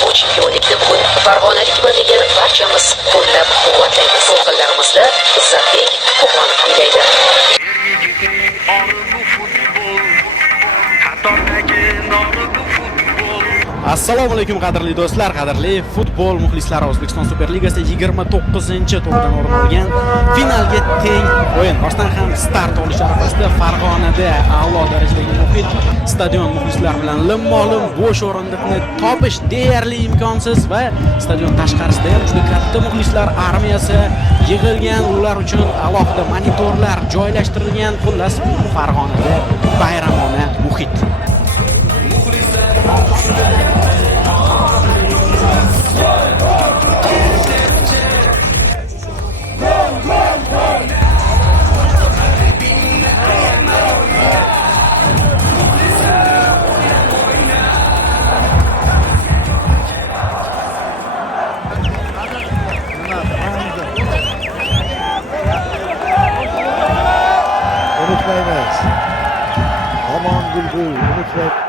bu chempionlikni bugun farg'onalik birligini barchamiz qo'llab-quvvatlaymiz. So'zlarimizni Izzatbek Qo'qon kuylaydi. Assalomu alaykum qadrli do'stlar, qadrli futbol muxlislari. O'zbekiston Superligasi 29-to'ridan o'rin olgan finalga teng o'yin. Rostdan ham start olish arafasida Farg'onada a'lo darajadagi muhit, stadion muxlislar bilan lim-molim, bo'sh o'rindiqni topish deyarli imkonsiz va stadion tashqarisida ham juda katta muxlislar armiyasi yig'ilgan. Ular uchun alohida monitorlar joylashtirilgan. Xullas, Farg'onada bayramona muhit. Unutmaymiz. Hamon Bulbul unutmaymiz.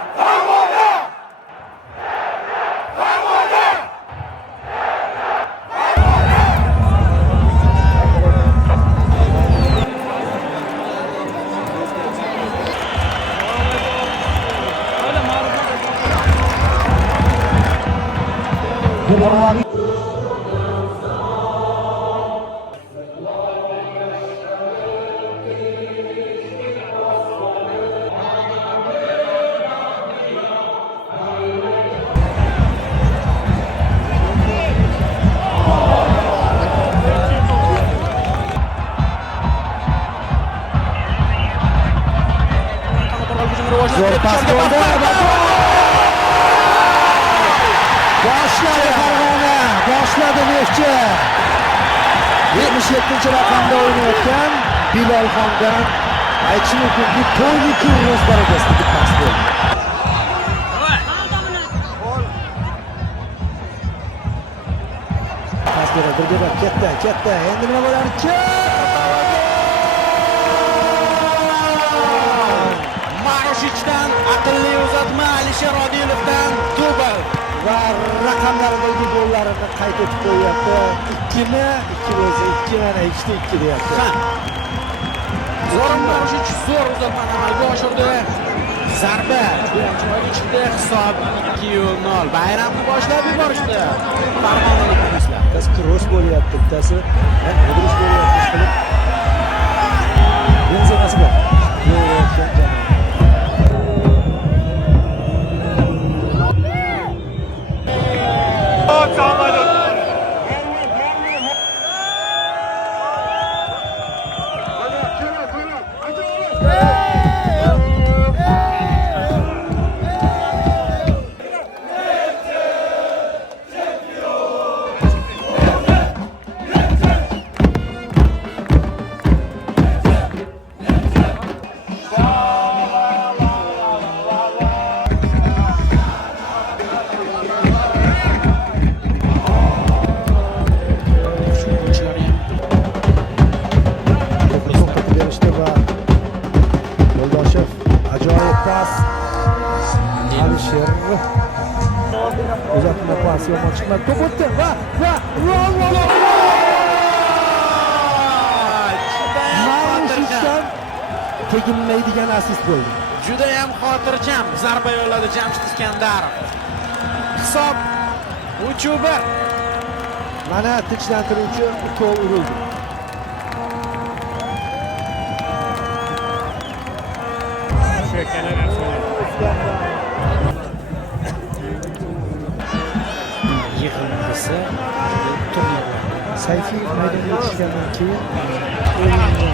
Zo'r pas bo'ldi. Boshladi Farg'ona, boshladi Neftchi. 77-raqamda o'ynayotgan Bilolxondan aytish mumkinki, to'ylikning o'z darajasida pas bo'ldi. Pas beradi, ketdi. Endi nima bo'larki? Marushichdan aqlli uzatma, Alisher Odilovdan dubl Va raqamlaridagi gollarini qayd etib qo'yapti. 2 o'zi 2 mana 2 deyapti. Zoran Marushich zo'r uzatmani amalga oshirdi. Zarba chiqib chiqdi. Hisob 2-0. Bayramni boshlab yuborishdi. Farg'onalik muxlislar. Biz kross bo'lyapti, bittasi mudrish bo'lyapti. Benzemasi bor. Uzatma pas yomon chiqmadi. To'p o'tdi va Marushichdan teginmaydigan assist bo'ldi. Juda ham xotirjam zarba yo'lladi Jamshid Iskandarov. Hisob 3-1. Mana tinchlantiruvchi gol urildi. Yig'ilmasi Sayfiy maydonga tushgandan keyin o'yinni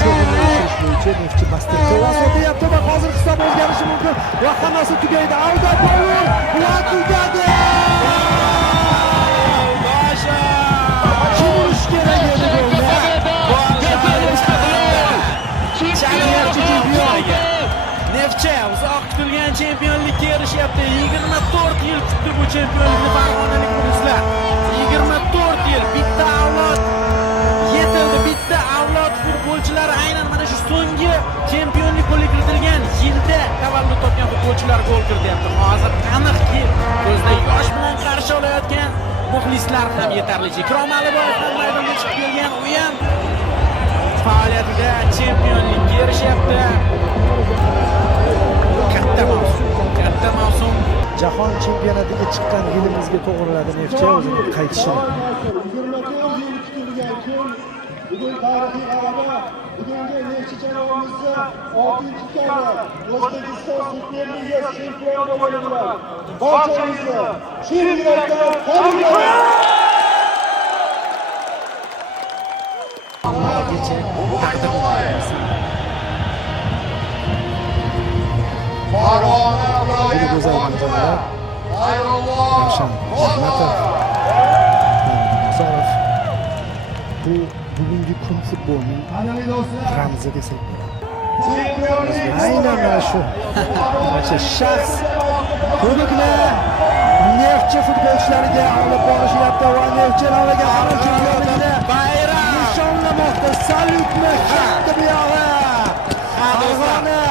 cho'g'ini bo'yicha Neftchi Bastir to'g'ri o'tyapti va hozir hisob o'zgarishi mumkin. Va hammasi tugaydi. Alda gol va tugadi. Kim urish kerak edi golni? Neftchi uzoq kutilgan chempionlikka erishyapti. 24 yil kutdi bu chempionlikni Farg'onalik muxlislar. 24 yil bitta avlod yetildi, bitta avlod futbolchilari aynan mana shu so'nggi chempionlik qo'lga kiritilgan yilda tavallud topgan futbolchilar gol kirityapti. Hozir aniqki ko'zda muxlislar ham yetarlicha. Ikrom Aliboyev ham maydonga chiqib kelgan o'yin faoliyatida chempionlikka erishyapti. Katta mavsum. Jahon chempionatiga chiqqan yilimizga to'g'riladi Neftchi o'zining qaytishini. Bugun tarixiy g'alaba, bugungi Neftchi jamoamizda 6-karra O'zbekiston Superligasi chempioni bo'ldilar. Barchangizga chin yurakdan tabriklayman. Juda go'zal manzaralar. Ravshan Hikmatov, Nazarov. Bu bugungi kun futbolining ramzi desak bo'ladi. Aynan mana shu. Shaxs ko'rikni Neftchi futbolchilariga olib borishyapti va Neftchi nomiga jahon chempionligini bayram nishonlamoqda. Salyutni katta buyog'i. Farg'ona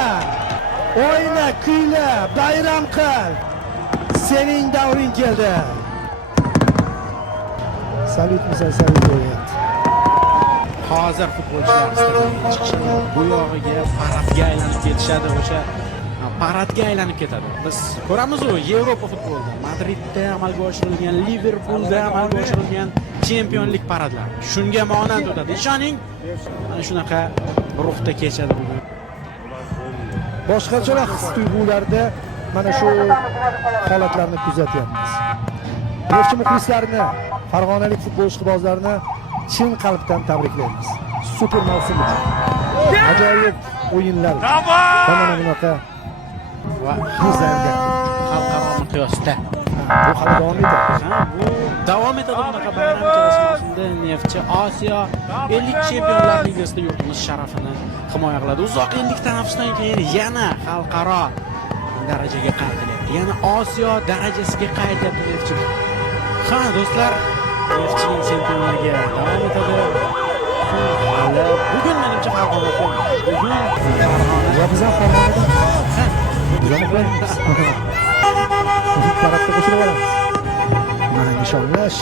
o'yna, kuyla, bayram qil. Sening davring keldi. Salyut bo'lyapti. Hozir futbolchilar stadionga chiqishadi. Bu yog'iga paradga aylanib ketishadi, o'sha paradga aylanib ketadi. Biz ko'ramiz-ku Yevropa futbolida, Madridda amalga oshirilgan, Liverpoolda amalga oshirilgan chempionlik paradlari. Shunga monand o'tadi. Ishoning, mana shunaqa ruhda kechadi bugun. Boshqacharoq his-tuyg'ularda mana shu holatlarni kuzatyapmiz. Neftchi muxlislarini, farg'onalik futbol ishqibozlarini chin qalbdan tabriklaymiz. Super mavsum uchun. Ajoyib o'yinlar. Mana bunaqa va xizarga Xalqaro miqyosda bu hali davom etadi. bu davom etadi bunaqa bayram mavsumida Neftchi Osiyo 50 Chempionlar Ligasida yurtimiz sharafini himoya qiladi. Uzoq 50 tanaffusdan keyin yana xalqaro darajaga qaytilyapti. Yana Osiyo darajasiga qaytyapti Neftchi. Ha, do'stlar, Neftchining chempionligi davom etadi. Bugun menimcha Farg'ona bugun Va biz ham Farg'onada uzoqlaymiz. Paradga qo'shilib olamiz. Mana nishonlash.